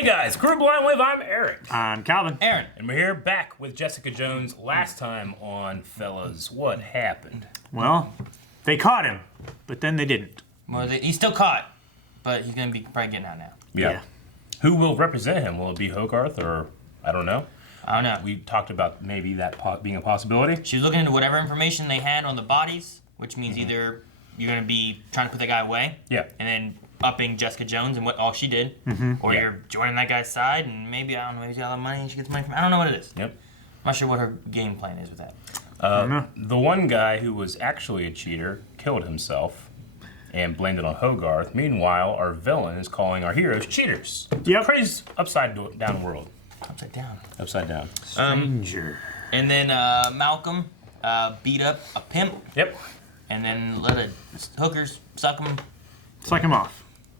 Hey guys, Kuro Blind Wave, I'm Eric. I'm Calvin. Aaron. And we're here back with Jessica Jones. Last time on Fellas, what happened? Well, they caught him, but then they didn't. Well, he's still caught, but he's gonna be probably getting out now. Yeah. Who will represent him? Will it be Hogarth or, I don't know. I don't know. We talked about maybe that being a possibility. She was looking into whatever information they had on the bodies, which means either you're gonna be trying to put that guy away, Yeah. and then upping Jessica Jones and what all she did, or you're joining that guy's side, and maybe, I don't know, maybe she's got a lot of money and she gets money from, I don't know what it is. Yep. I'm not sure what her game plan is with that. The one guy who was actually a cheater killed himself and blamed it on Hogarth. Meanwhile, our villain is calling our heroes cheaters. Yep. Crazy upside down world. Upside down. Upside down. Stranger. And then Malcolm beat up a pimp, Yep. and then let hookers suck him. Suck him off.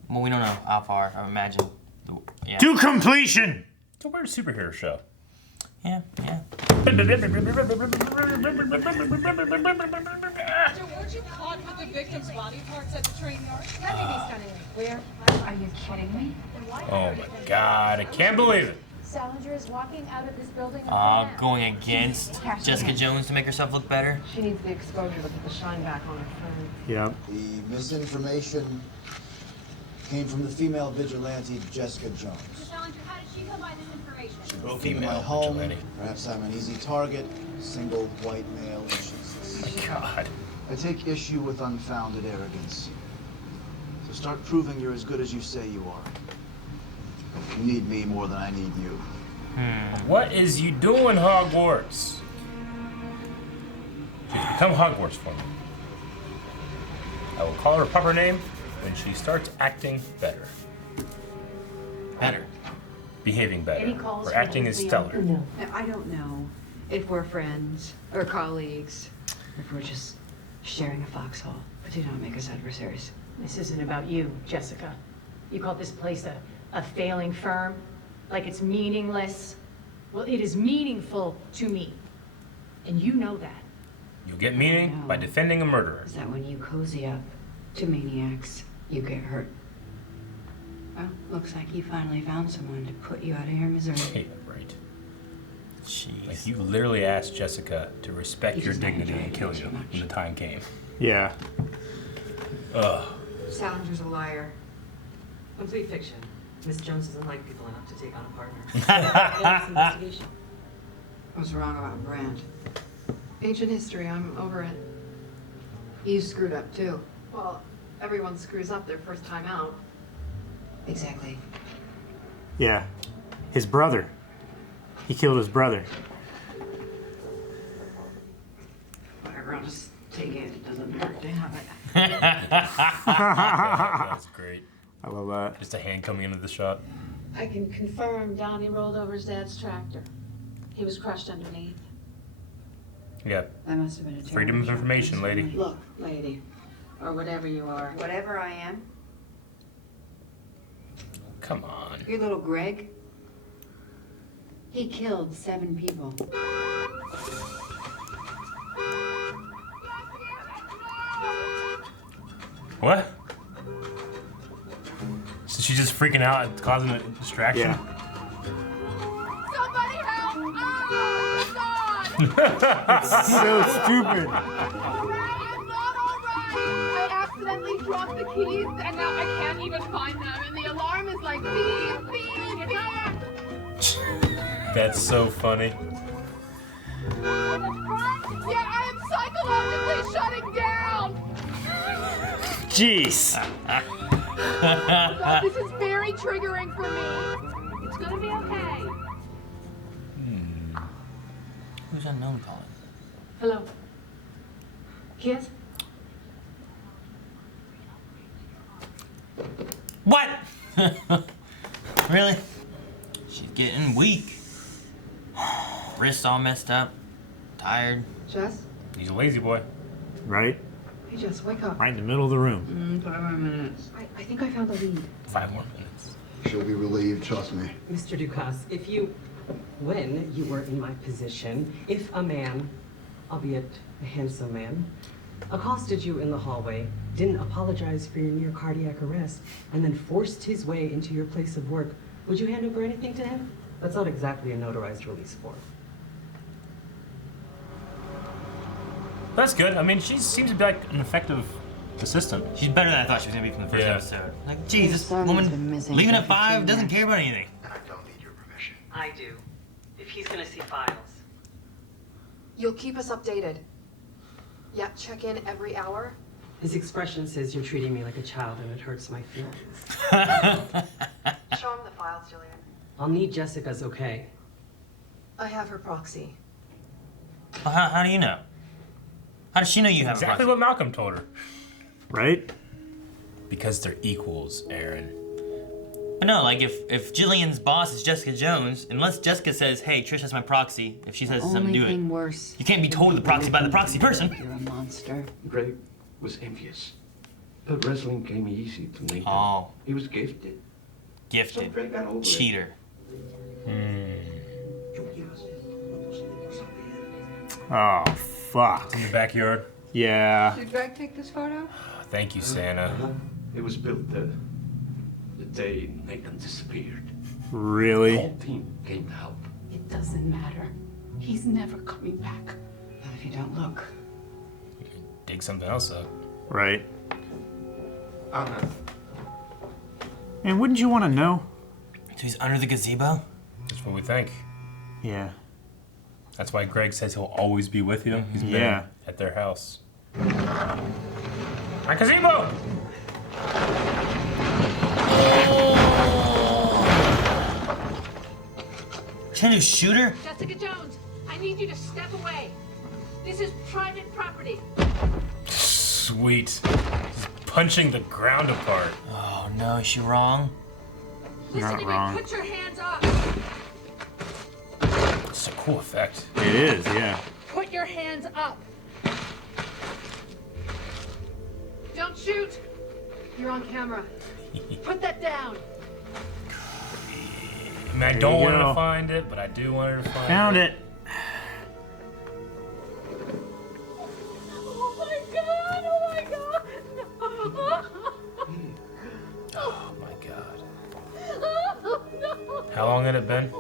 Well, we don't know how far, I imagine. Yeah. To completion! It's a weird superhero show. Yeah. So weren't you caught with the victim's body parts at the train yard? Let me be stunning. Where? Are you kidding me? Oh my god, I can't believe it. Salinger is walking out of this building. Now. Going against Jessica Jones to make herself look better. She needs the exposure to put the shine back on her friend. Yep. The misinformation came from the female vigilante, Jessica Jones. Salinger, how did she come by this information? She broke into my home. Perhaps I'm an easy target. Single white male. And she's My god. I take issue with unfounded arrogance. So start proving you're as good as you say you are. You need me more than I need you. What is you doing, Hogwarts? She's become Hogwarts for me. I will call her proper name when she starts acting better. Better. Behaving better. Any calls Or from acting is Leo? stellar. No. I don't know if we're friends or colleagues, or if we're just sharing a foxhole. But do not make us adversaries. This isn't about you, Jessica. You call this place a failing firm? Like it's meaningless? Well, it is meaningful to me. And you know that. You'll get meaning by defending a murderer. Is that when you cozy up to maniacs, you get hurt? Well, looks like you finally found someone to put you out of your misery. Yeah, right. Jeez. Like you literally asked Jessica to respect You your just not dignity enjoy and it kill too you much. when the time came. Yeah. Ugh. Salinger's a liar. Complete fiction. Miss Jones doesn't like people enough to take on a partner. Investigation. What's wrong about Brand? Ancient history, I'm over it. You screwed up too. Well, everyone screws up their first time out. Exactly. Yeah. His brother. He killed his brother. Whatever, I'll just take it. It doesn't hurt to have it. That's great. I love that. Just a hand coming into the shot. I can confirm Donnie rolled over his dad's tractor. He was crushed underneath. Yeah. That must have been a terrible Freedom of shock. information, lady. Look, lady, or whatever you are. Whatever I am, Come on. your little Greg, he killed 7 people. What? So she's just freaking out and causing a distraction? Yeah. Somebody help! Oh, God! So stupid. I'm not alright! I accidentally dropped the keys and now I can't even find them and the alarm is like beep, beep, beep! That's so funny. Yeah, I am psychologically shutting down! Jeez. God, this is very triggering for me. It's gonna be okay. Who's unknown calling? Hello? Yes? What? Really? She's getting weak. Wrists all messed up. Tired. Jess? He's a lazy boy. Right? Hey, Jess, wake up. Right in the middle of the room. 5 more minutes. I think I found a lead. 5 more minutes. She'll be relieved, trust me. Mr. Ducasse, when you were in my position, if a man, albeit a handsome man, accosted you in the hallway, didn't apologize for your near cardiac arrest, and then forced his way into your place of work Would you hand over anything to him? That's not exactly a notarized release form. That's good. I mean, she seems to be like an effective assistant. She's better than I thought she was gonna be from the first Yeah. episode. Like, geez, this Son has woman been missing leaving for at 5 15 doesn't years. care about anything. And I don't need your permission. I do. If he's gonna see files. You'll keep us updated. Yeah, check in every hour. His expression says you're treating me like a child and it hurts my feelings. Show him the files, Jillian. I'll need Jessica's okay. I have her proxy. Well, how do you know? How does she know you have Exactly a what Malcolm told her. Right? Because they're equals, Aaron. But no, like if Jillian's boss is Jessica Jones, unless Jessica says, "Hey, Trish has my proxy," if she says something, Only do it. thing worse. You can't be told the proxy by the proxy person. You're a monster. Greg was envious. But wrestling came easy to Nathan. Oh, He was gifted. So gifted, Greg got over it. cheater. Oh, fuck. In the backyard. Yeah. Did Greg take this photo? Thank you, Santa. It was built the day Nathan disappeared. The Really? whole team came to help. It doesn't matter. He's never coming back. Not if you don't look. Dig something else up. Right. Anna, And wouldn't you want to know? So he's under the gazebo? That's what we think. Yeah. That's why Greg says he'll always be with you. He's been Yeah. at their house. My gazebo! Trying to shoot her? Jessica Jones, I need you to step away. This is private property. Sweet. He's punching the ground apart. Oh no, is she wrong? Listen Not to wrong. me. Put your hands up. It's a cool effect. It is, yeah. Put your hands up. Don't shoot. You're on camera. Put that down. I mean, I There don't you want her go. to find it, but I do want her to find Found it. Oh my god. Oh my god. Oh my god. Oh no. How long had it been?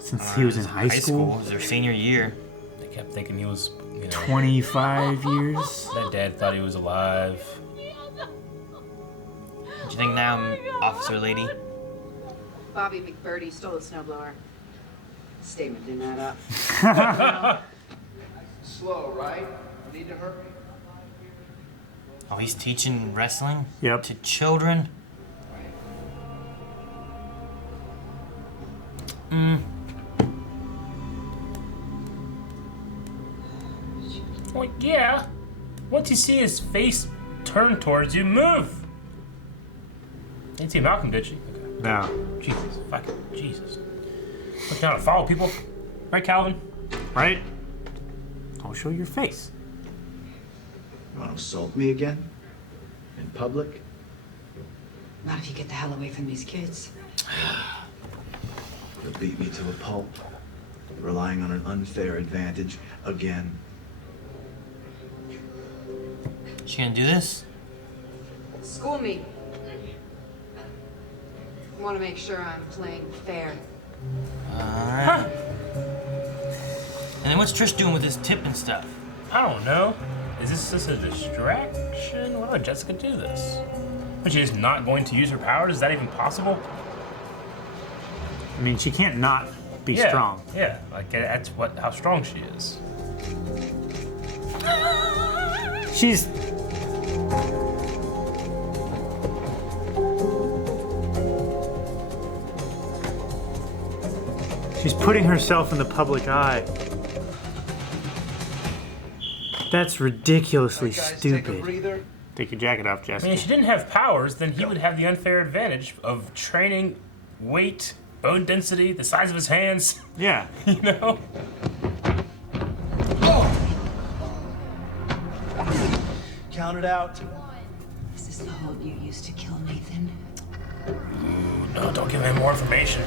Since he was in high school. It was their senior year. They kept thinking he was, 25 years. that dad thought he was alive. What you think now, officer lady? Bobby McBurdy stole a snowblower. Statement didn't add up. Slow, right? Need to hurt me? Oh, he's teaching wrestling? Yep. To children? Well, yeah. Once you see his face turn towards you, move. Didn't see Malcolm, did she? Okay. No. Jesus, fucking Jesus. Look down and follow people. Right, Calvin? Right? Don't show your face. You want to assault me again? In public? Not if you get the hell away from these kids. You'll beat me to a pulp, relying on an unfair advantage again. She gonna do this? School me. I want to make sure I'm playing fair. Alright. And then what's Trish doing with this tip and stuff? I don't know. Is this just a distraction? Why would Jessica do this? But she's just not going to use her powers? Is that even possible? I mean, she can't not be Yeah, strong. Yeah, like that's how strong she is. She's. She's putting herself in the public eye. That's ridiculously Guys, take a stupid. breather. Take your jacket off, I Jessica. mean, if she didn't have powers, then he would have the unfair advantage of training, weight, bone density, the size of his hands, Yeah. you know? Count it out. Is this the hold you used to kill Nathan? No, don't give him more information.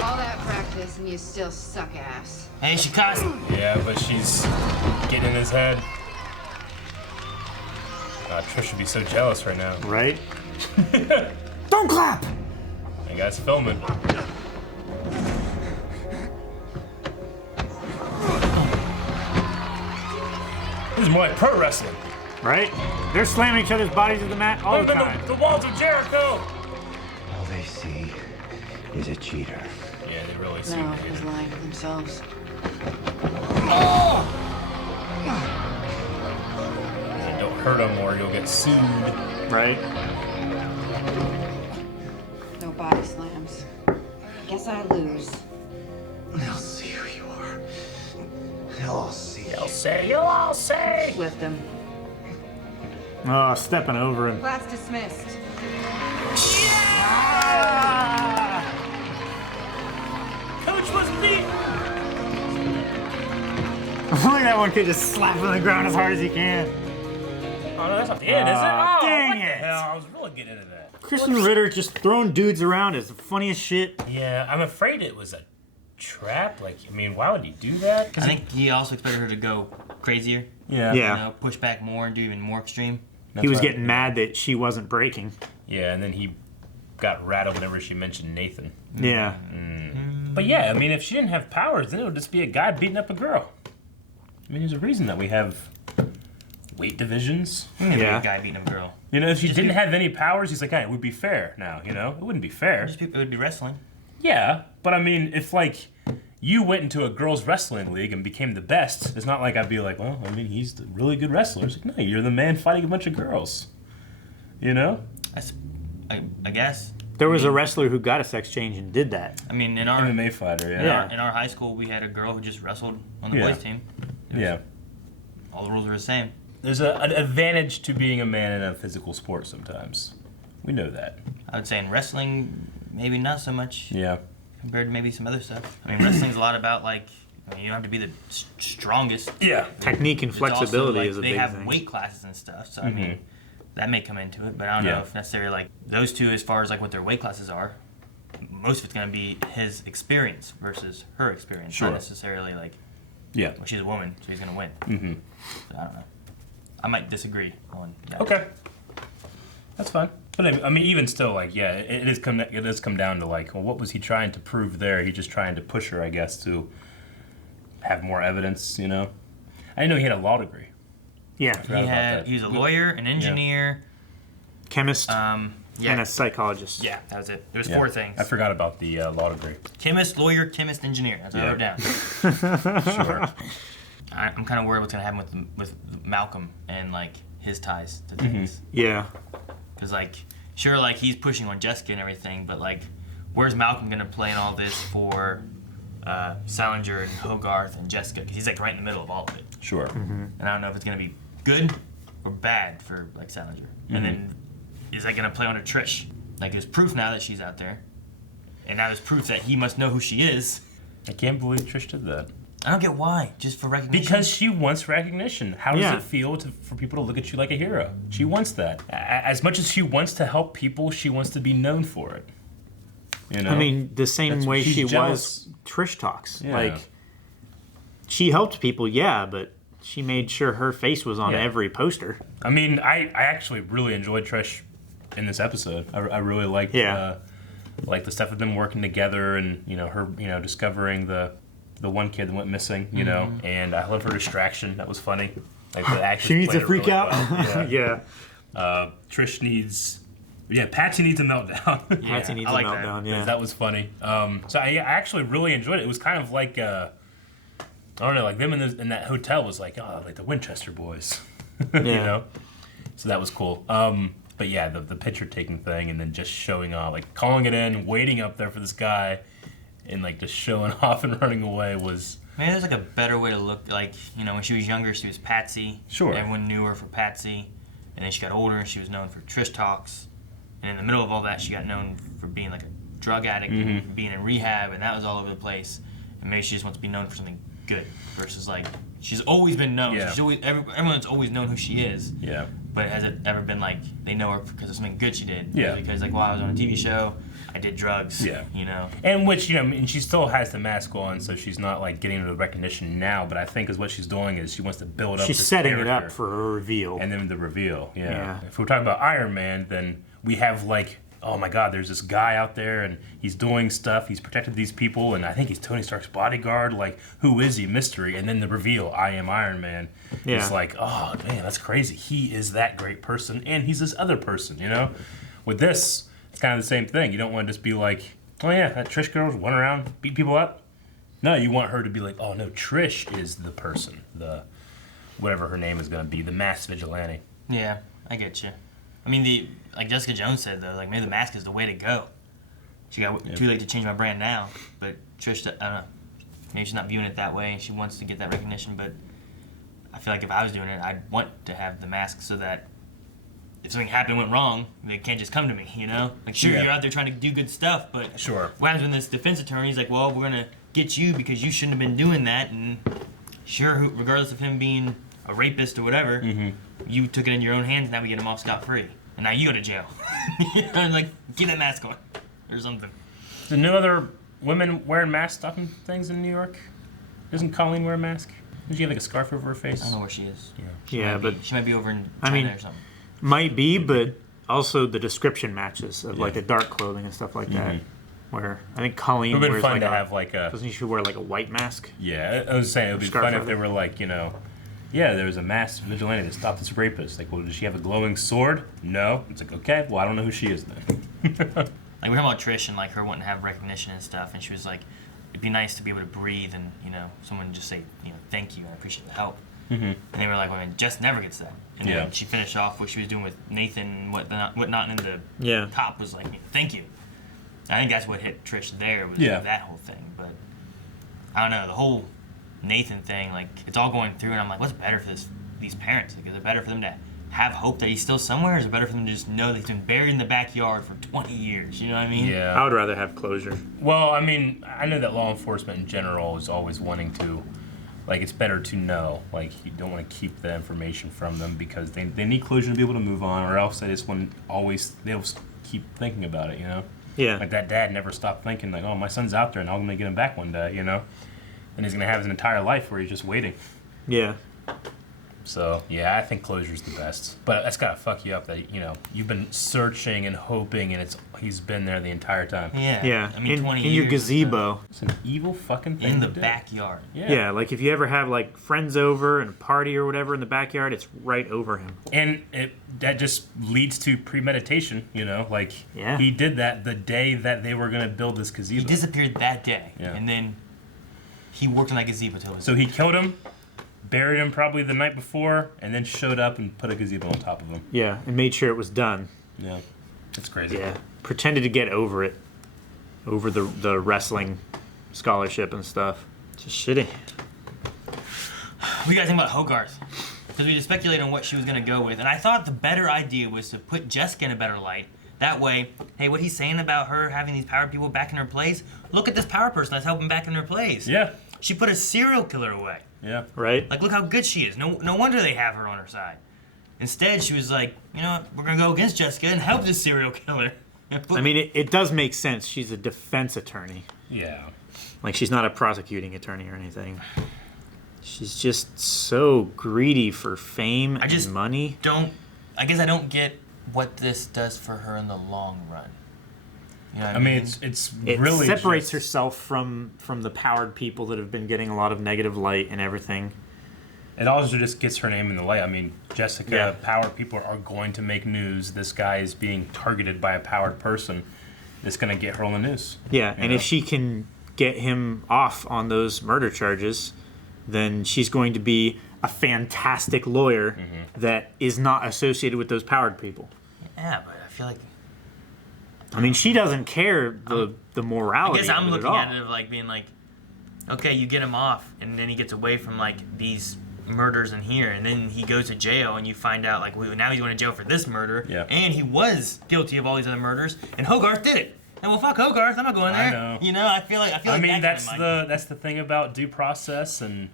All that practice and you still suck ass. Hey, Shikasi. Yeah, but she's getting in his head. Trish would be so jealous right now. Right? Don't clap! Hey guys, filming. This is more like pro wrestling. Right? They're slamming each other's bodies to the mat all the time. The walls of Jericho! All they see is a cheater. Yeah, they really see No, it. he's lying to themselves. And don't hurt them or you'll get sued. Right? No body slams. Guess I lose. They'll see who you are. They'll all see. You'll all say! Lift him. Oh, stepping over him. Class dismissed. Coach was beat! Look at that one kid just slapping on the ground as hard as he can. Oh, no, that's not the end, is it? Oh, dang what it. the hell? I was really getting into that. Kristen Ritter just throwing dudes around is the funniest shit. Yeah, I'm afraid it was a trap. Like, I mean, why would he do that? I think he also expected her to go crazier. Yeah. Yeah. You know, push back more and do even more extreme. He was That's getting mad that she wasn't breaking. Yeah, and then he got rattled whenever she mentioned Nathan. Yeah. But yeah, I mean, if she didn't have powers, then it would just be a guy beating up a girl. I mean, there's a reason that we have weight divisions. Yeah. A guy beating a girl. You know, if she didn't have any powers, he's like, hey, it would be fair now, you know? It wouldn't be fair. It would be wrestling. Yeah, but I mean, if, like, you went into a girls' wrestling league and became the best, it's not like I'd be like, well, I mean, he's a really good wrestler. It's like, no, you're the man fighting a bunch of girls. You know? I guess. There was a wrestler who got a sex change and did that. I mean, in our MMA fighter, yeah. In our high school, we had a girl who just wrestled on the Yeah. boys' team. Yeah. All the rules are the same. There's an advantage to being a man in a physical sport sometimes. We know that. I would say in wrestling, maybe not so much. Yeah. Compared to maybe some other stuff. I mean, wrestling's a lot about, like, I mean, you don't have to be the strongest. Yeah. Technique and It's also, flexibility like, is a big They have thing. weight classes and stuff, so I mean, that may come into it, but I don't know if necessarily, like, those two, as far as, like, what their weight classes are, most of it's going to be his experience versus her experience. Sure. Not necessarily, like, Yeah. well, she's a woman, so he's going to win. Mm-hmm. So I don't know. I might disagree on that. Okay. That's fine. But I mean, even still, like, yeah, it does come down to, like, well, what was he trying to prove there? He's just trying to push her, I guess, to have more evidence, you know? I didn't know he had a law degree. Yeah. He was a lawyer, an engineer, Chemist, and a psychologist. Yeah, that was it. There was 4 things. I forgot about the law degree. Chemist, lawyer, chemist, engineer. That's what I wrote down. Sure. I'm kind of worried what's going to happen with Malcolm and, like, his ties to things. Yeah. Because, like, sure, like, he's pushing on Jessica and everything, but, like, where's Malcolm going to play in all this for Salinger and Hogarth and Jessica? Because he's, like, right in the middle of all of it. Sure. And I don't know if it's going to be good or bad for, like, Salinger. And then is that going to play on to Trish? Like, there's proof now that she's out there. And now there's proof that he must know who she is. I can't believe Trish did that. I don't get why. Just for recognition? Because she wants recognition. How does it feel for people to look at you like a hero? She wants that. As much as she wants to help people, she wants to be known for it. You know? I mean, the same way she's she jealous. was Trish Talks. Yeah. Like, she helped people, yeah, but she made sure her face was on every poster. I mean, I actually really enjoyed Trish in this episode. I really liked like the stuff of them working together and, you know, her, you know, discovering the one kid that went missing, you know, and I love her distraction. That was funny. Like the actress She needs played to it freak really out. well. Yeah. Trish needs, Patsy needs a meltdown. Patsy needs a meltdown, yeah. That was funny. So I actually really enjoyed it. It was kind of like, I don't know, like them in that hotel was like, oh, like the Winchester boys, you know? So that was cool. But yeah, the picture taking thing and then just showing off, like calling it in, waiting up there for this guy, and like just showing off and running away was... Maybe there's like a better way to look, like, you know, when she was younger, she was Patsy. Sure. Everyone knew her for Patsy. And then she got older and she was known for Trish Talks. And in the middle of all that, she got known for being like a drug addict and being in rehab, and that was all over the place. And maybe she just wants to be known for something good versus like, she's always been known. Yeah. She's always, everyone's always known who she is. Yeah. But has it ever been like they know her because of something good she did? Yeah. Because like while I was on a TV show, I did drugs. Yeah. You know. And which, you know, and she still has the mask on, so she's not like getting the recognition now. But I think is what she's doing is she wants to build up. She's this setting it character. up for a reveal. And then the reveal. Yeah. Yeah. If we're talking about Iron Man, then we have like, oh my God, there's this guy out there and he's doing stuff. He's protected these people, and I think he's Tony Stark's bodyguard. Like, who is he? Mystery. And then the reveal, I am Iron Man. Yeah. It's like, oh man, that's crazy. He is that great person, and he's this other person. You know, with this, it's kind of the same thing. You don't want to just be like, oh yeah, that Trish girl's run around, beat people up. No, you want her to be like, oh no, Trish is the person, the whatever her name is going to be, the masked vigilante. Yeah, I get you. I mean, like Jessica Jones said though, like maybe the mask is the way to go. She got too late to change my brand now, but Trish, I don't know. Maybe she's not viewing it that way, and she wants to get that recognition. But I feel like if I was doing it, I'd want to have the mask so that if something happened and went wrong, they can't just come to me, you know? Like, sure, you're out there trying to do good stuff, but what happens when this defense attorney's like, well, we're going to get you because you shouldn't have been doing that, and sure, regardless of him being a rapist or whatever, you took it in your own hands, and now we get him off scot-free. And now you go to jail. Like, get that mask on or something. Did no other women wearing masks stopping things in New York? Doesn't Colleen wear a mask? Does she have like a scarf over her face? I don't know where she is. Yeah, but she might be over in China or something. Might be, but also the description matches of like the dark clothing and stuff like that. Where I think Colleen would be wears fun like to a, have like a. Doesn't she wear like a white mask? Yeah, I was saying it would be Scarf fun if over they there. were like, you know, yeah, there was a masked vigilante that stopped this rapist. Like, well, does she have a glowing sword? No. It's like, okay, well, I don't know who she is then. Like, we're talking about Trish and like her wanting to have recognition and stuff, and she was like, it'd be nice to be able to breathe and, you know, someone just say, you know, thank you and I appreciate the help. And they were like, well, Jess never gets that. And then she finished off what she was doing with Nathan and whatnot, and then the cop was like, thank you. I think that's what hit Trish there was that whole thing. But I don't know, the whole Nathan thing, like, it's all going through, and I'm like, what's better for these parents? Like, is it better for them to have hope that he's still somewhere, or is it better for them to just know that he's been buried in the backyard for 20 years? You know what I mean? Yeah. I would rather have closure. Well, I mean, I know that law enforcement in general is always wanting to, like, it's better to know. Like, you don't want to keep the information from them because they need closure to be able to move on, or else they just want they'll keep thinking about it, you know? Yeah. Like, that dad never stopped thinking, like, oh, my son's out there and I'm going to get him back one day, you know? And he's going to have his entire life where he's just waiting. Yeah. So, yeah, I think closure's the best. But that's got to fuck you up that, you know, you've been searching and hoping, and he's been there the entire time. Yeah. Yeah. I mean, 20 in years. your gazebo. It's an evil fucking thing In the to do. backyard. Yeah, like if you ever have like friends over and a party or whatever in the backyard, it's right over him. And that just leads to premeditation, you know? Like, Yeah. he did that the day that they were going to build this gazebo. He disappeared that day, Yeah. and then he worked on that gazebo till his So he killed him, buried him probably the night before, and then showed up and put a gazebo on top of him. Yeah, and made sure it was done. Yeah. It's crazy. Yeah. Pretended to get over it. Over the wrestling scholarship and stuff. Just shitty. What do you guys think about Hogarth? Because we just speculated on what she was going to go with, and I thought the better idea was to put Jessica in a better light. That way, hey, what he's saying about her having these power people back in her place, look at this power person that's helping back in her place. Yeah. She put a serial killer away. Yeah. Right? Like, look how good she is. No wonder they have her on her side. Instead, she was like, you know what, we're going to go against Jessica and help this serial killer. I mean, it does make sense. She's a defense attorney. Yeah. Like, she's not a prosecuting attorney or anything. She's just so greedy for fame and money. I guess I don't get what this does for her in the long run. You know what I mean, mean? It really separates just herself from the powered people that have been getting a lot of negative light and everything. It also just gets her name in the light. I mean, Jessica, powered people are going to make news. This guy is being targeted by a powered person. It's going to get her on the news. Yeah, and if she can get him off on those murder charges, then she's going to be a fantastic lawyer that is not associated with those powered people. Yeah, but I feel like... I mean, she doesn't care the morality I guess I'm of it looking at all. at it of like being like, okay, you get him off, and then he gets away from like these murders in here, and then he goes to jail, and you find out like, well, now he's going to jail for this murder, and he was guilty of all these other murders, and Hogarth did it. And well, fuck Hogarth, I'm not going there. I know. You know, I feel like I mean, that's the thing about due process and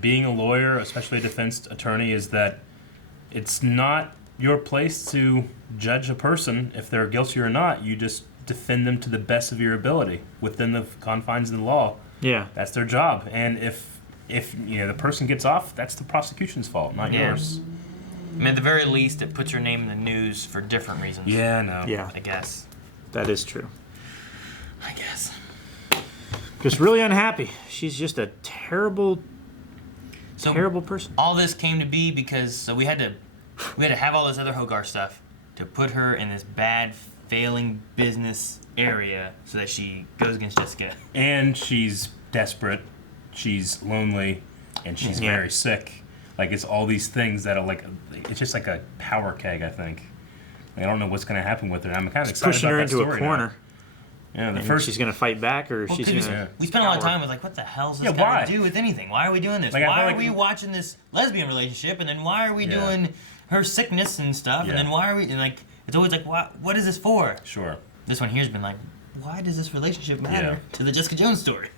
being a lawyer, especially a defense attorney, is that it's not your place to judge a person if they're guilty or not. You just defend them to the best of your ability within the confines of the law. Yeah. That's their job. And if the person gets off, that's the prosecution's fault, not yours. I mean, at the very least, it puts your name in the news for different reasons. Yeah, I know. Yeah. I guess. That is true. I guess. Just really unhappy. She's just a terrible person. All this came to be because we had to have all this other Hogarth stuff to put her in this bad, failing business area so that she goes against Jessica. And she's desperate, she's lonely, and she's very sick. Like, it's all these things that are like, it's just like a power keg, I think. Like, I don't know what's going to happen with her. I'm kind of excited pushing about her that into story a corner. Now. Yeah, She's going to fight back, or she's going to... We spent a lot of time with, like, what the hell's this got to do with anything? Why are we doing this? Like, why are we watching this lesbian relationship, and then why are we doing her sickness and stuff, and then why are we... And, like, it's always like, what is this for? Sure. This one here's been like, why does this relationship matter to the Jessica Jones story?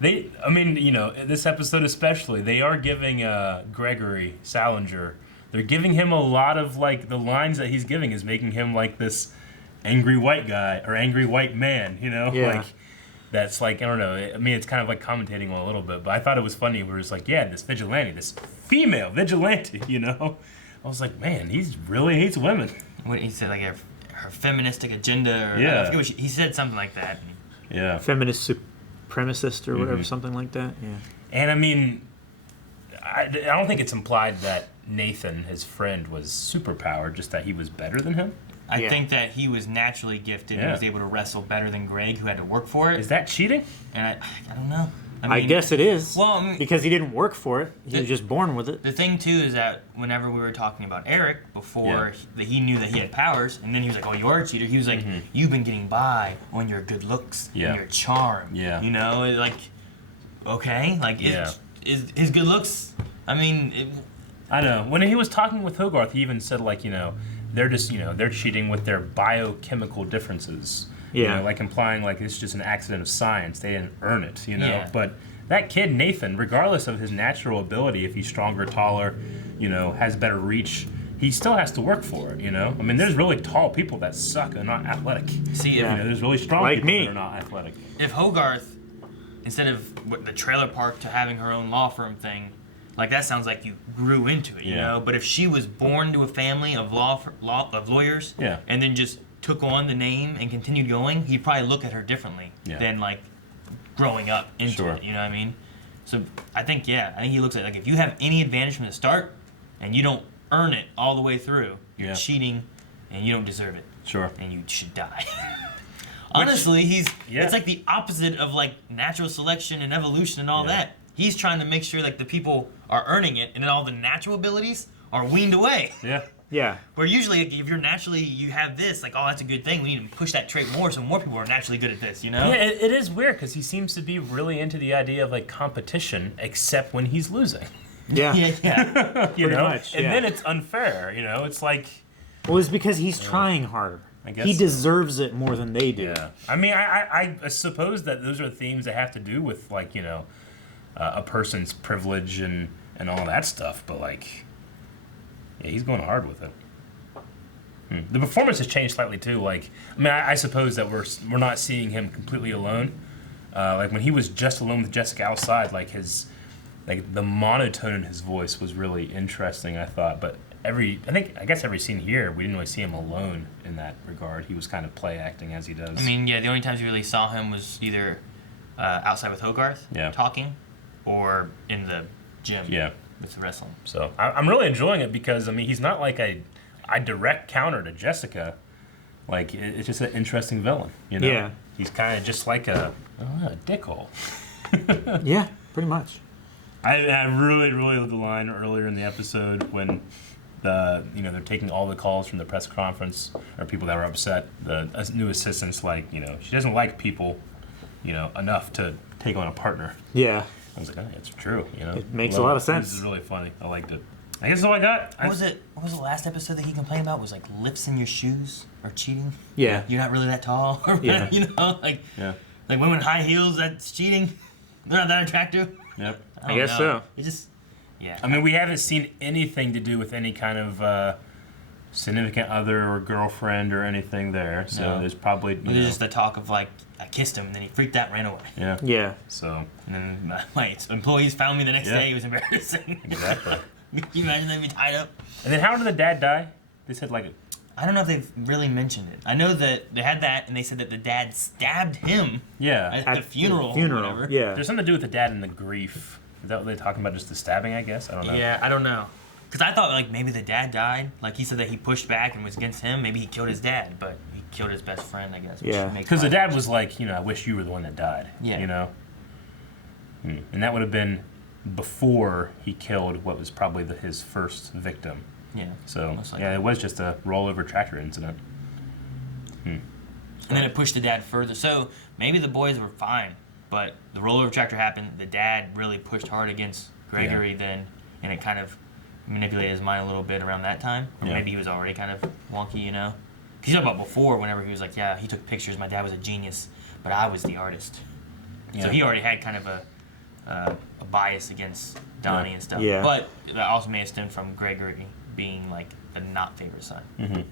This episode especially, they are giving Gregory Salinger, they're giving him a lot of, like, the lines that he's giving is making him like this angry white guy or angry white man, like that's like, I don't know. I mean, it's kind of like commentating on a little bit, but I thought it was funny where it's like, this vigilante, this female vigilante, I was like, man, he really hates women. What he said, like her feministic agenda, or I forget what he said, something like that. Yeah. Feminist supremacist or whatever, something like that. Yeah. And I mean, I don't think it's implied that Nathan, his friend, was superpowered, just that he was better than him. I think that he was naturally gifted and was able to wrestle better than Greg, who had to work for it. Is that cheating? And I don't know. I guess it is. Well, I mean, because he didn't work for it. He was just born with it. The thing, too, is that whenever we were talking about Eric, before he knew that he had powers, and then he was like, oh, you're a cheater. He was like, you've been getting by on your good looks and your charm. Yeah. Like, okay. Like, is his good looks, I mean... I know. When he was talking with Hogarth, he even said, like, they're just, they're cheating with their biochemical differences. Yeah. Like implying like it's just an accident of science. They didn't earn it, But that kid, Nathan, regardless of his natural ability, if he's stronger, taller, has better reach, he still has to work for it, I mean, there's really tall people that suck and not athletic. See, there's really strong like people me. that are not athletic. If Hogarth, instead of the trailer park to having her own law firm thing, like that sounds like you grew into it, you know. But if she was born to a family of lawyers, and then just took on the name and continued going, he'd probably look at her differently than like growing up into it. You know what I mean? So I think he looks at like if you have any advantage from the start and you don't earn it all the way through, you're cheating and you don't deserve it. Sure. And you should die. Honestly, it's like the opposite of like natural selection and evolution and all that. He's trying to make sure like the people are earning it, and then all the natural abilities are weaned away. Yeah. Yeah. Where usually, if you're naturally, you have this, like, oh, that's a good thing. We need to push that trait more, so more people are naturally good at this. Yeah, it is weird because he seems to be really into the idea of like competition, except when he's losing. Yeah. Pretty much. And then it's unfair. It's like. Well, it's because he's trying harder. I guess he deserves it more than they do. Yeah. I mean, I suppose that those are themes that have to do with like a person's privilege and all that stuff, but like, he's going hard with it. The performance has changed slightly too. Like, I mean, I suppose that we're not seeing him completely alone. Like when he was just alone with Jessica outside, like the monotone in his voice was really interesting, I thought. But I guess every scene here, we didn't really see him alone in that regard. He was kind of play acting as he does. I mean, the only times we really saw him was either outside with Hogarth talking, or in the gym with the wrestling. So I'm really enjoying it because, I mean, he's not like a direct counter to Jessica. Like, it's just an interesting villain, Yeah. He's kind of just like a dickhole. Yeah, pretty much. I really, really loved the line earlier in the episode when they're taking all the calls from the press conference, or people that were upset. The new assistant's like, she doesn't like people, enough to take on a partner. Yeah. I was like, oh, it's true, It makes a lot of sense. This is really funny. I liked it. I guess that's all I got. What was the last episode that he complained about? Was like lifts in your shoes or cheating? Yeah. You're not really that tall. Or Yeah. Like women in high heels, that's cheating. They're not that attractive. Yep. I guess so. It just Yeah. I mean, we haven't seen anything to do with any kind of significant other or girlfriend or anything there. So there's probably there's just the talk of like I kissed him and then he freaked out and ran away. Yeah. Yeah. So and then my employees found me the next day. It was embarrassing. Exactly. Can you imagine they'd be tied up? And then how did the dad die? They said like I don't know if they've really mentioned it. I know that they had that and they said that the dad stabbed him. Yeah. At the funeral. Funeral. Or whatever. Yeah. There's something to do with the dad and the grief. Is that what they're talking about? Just the stabbing, I guess. I don't know. Yeah, I don't know. Because I thought like maybe the dad died. Like he said that he pushed back and was against him. Maybe he killed his dad, but he killed his best friend, I guess. Yeah. Because the dad was like, you know, I wish you were the one that died. Yeah. You know. And that would have been before he killed what was probably his first victim. Yeah. So yeah, it was just a rollover tractor incident. And then it pushed the dad further. So maybe the boys were fine, but the rollover tractor happened. The dad really pushed hard against Gregory then, and it kind of manipulated his mind a little bit around that time. Or maybe he was already kind of wonky, you know? Because you talked about before, whenever he was like, yeah, he took pictures. My dad was a genius, but I was the artist. Yeah. So he already had kind of a bias against Donnie and stuff. Yeah. But that also may have stemmed from Gregory being like the not favorite son.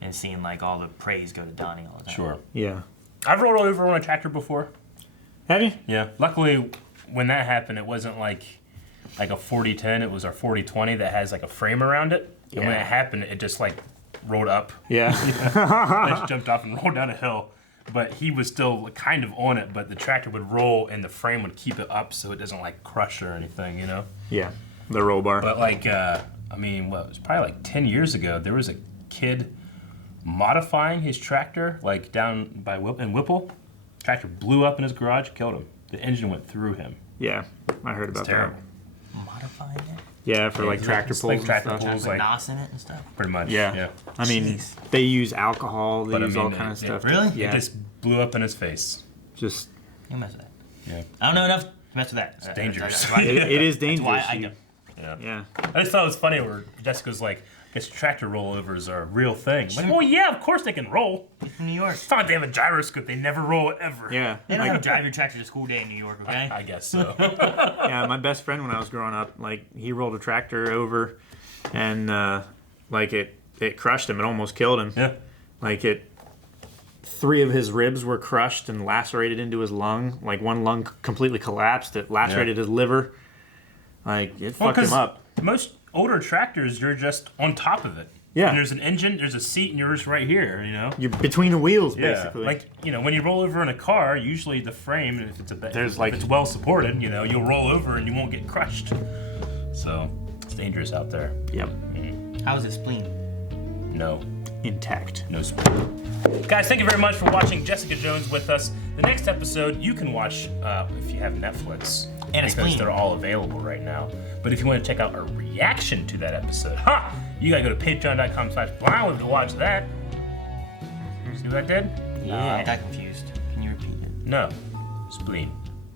And seeing like all the praise go to Donnie all the time. Sure. Yeah. I've rolled over on a tractor before. Have you? Yeah. Luckily, when that happened, it wasn't like a 40-10. It was our 40-20 that has like a frame around it. And when it happened, it just like rolled up. Yeah. I just jumped off and rolled down a hill. But he was still kind of on it, but the tractor would roll and the frame would keep it up so it doesn't like crush or anything, you know? Yeah. The roll bar. But like, I mean, it was probably like 10 years ago, there was a kid modifying his tractor like down by in Whipple. Tractor blew up in his garage, killed him. The engine went through him. Yeah, I heard about terrible. that. Modifying it? Yeah, for like tractor pulls. Like tractor and stuff. pulls, Like like NOS in it and stuff? pretty much. Yeah. I mean, they use alcohol. They use all kind of stuff. Really? Yeah. It just blew up in his face. Just. You mess with that. Yeah. I don't know enough to mess with that. It's dangerous. It is dangerous. That's why I go. Yeah. I just thought it was funny where Jessica's like, I guess tractor rollovers are a real thing. Like, well, yeah, of course they can roll. From New York. It's not like they have a gyroscope. They never roll ever. Yeah. They don't have to drive your tractor to school day in New York, okay? I guess so. Yeah, my best friend when I was growing up, like he rolled a tractor over, and like it crushed him. It almost killed him. Yeah. Like 3 of his ribs were crushed and lacerated into his lung. Like one lung completely collapsed. It lacerated his liver. Like it fucked him up. Most older tractors, you're just on top of it. Yeah. And there's an engine, there's a seat, and you're just right here, you know? You're between the wheels, Yeah. basically. Like, you know, when you roll over in a car, usually the frame, if it's There's like- if it's well supported, you know, you'll roll over and you won't get crushed. So, it's dangerous out there. Yep. How's his spleen? No. Intact. No spleen. Guys, thank you very much for watching Jessica Jones with us. The next episode you can watch if you have Netflix. And a because spleen. they're all available right now. But if you want to check out our reaction to that episode, you gotta go to patreon.com/blindwave to watch that. See what I did? I got confused. Can you repeat it? No. Spleen.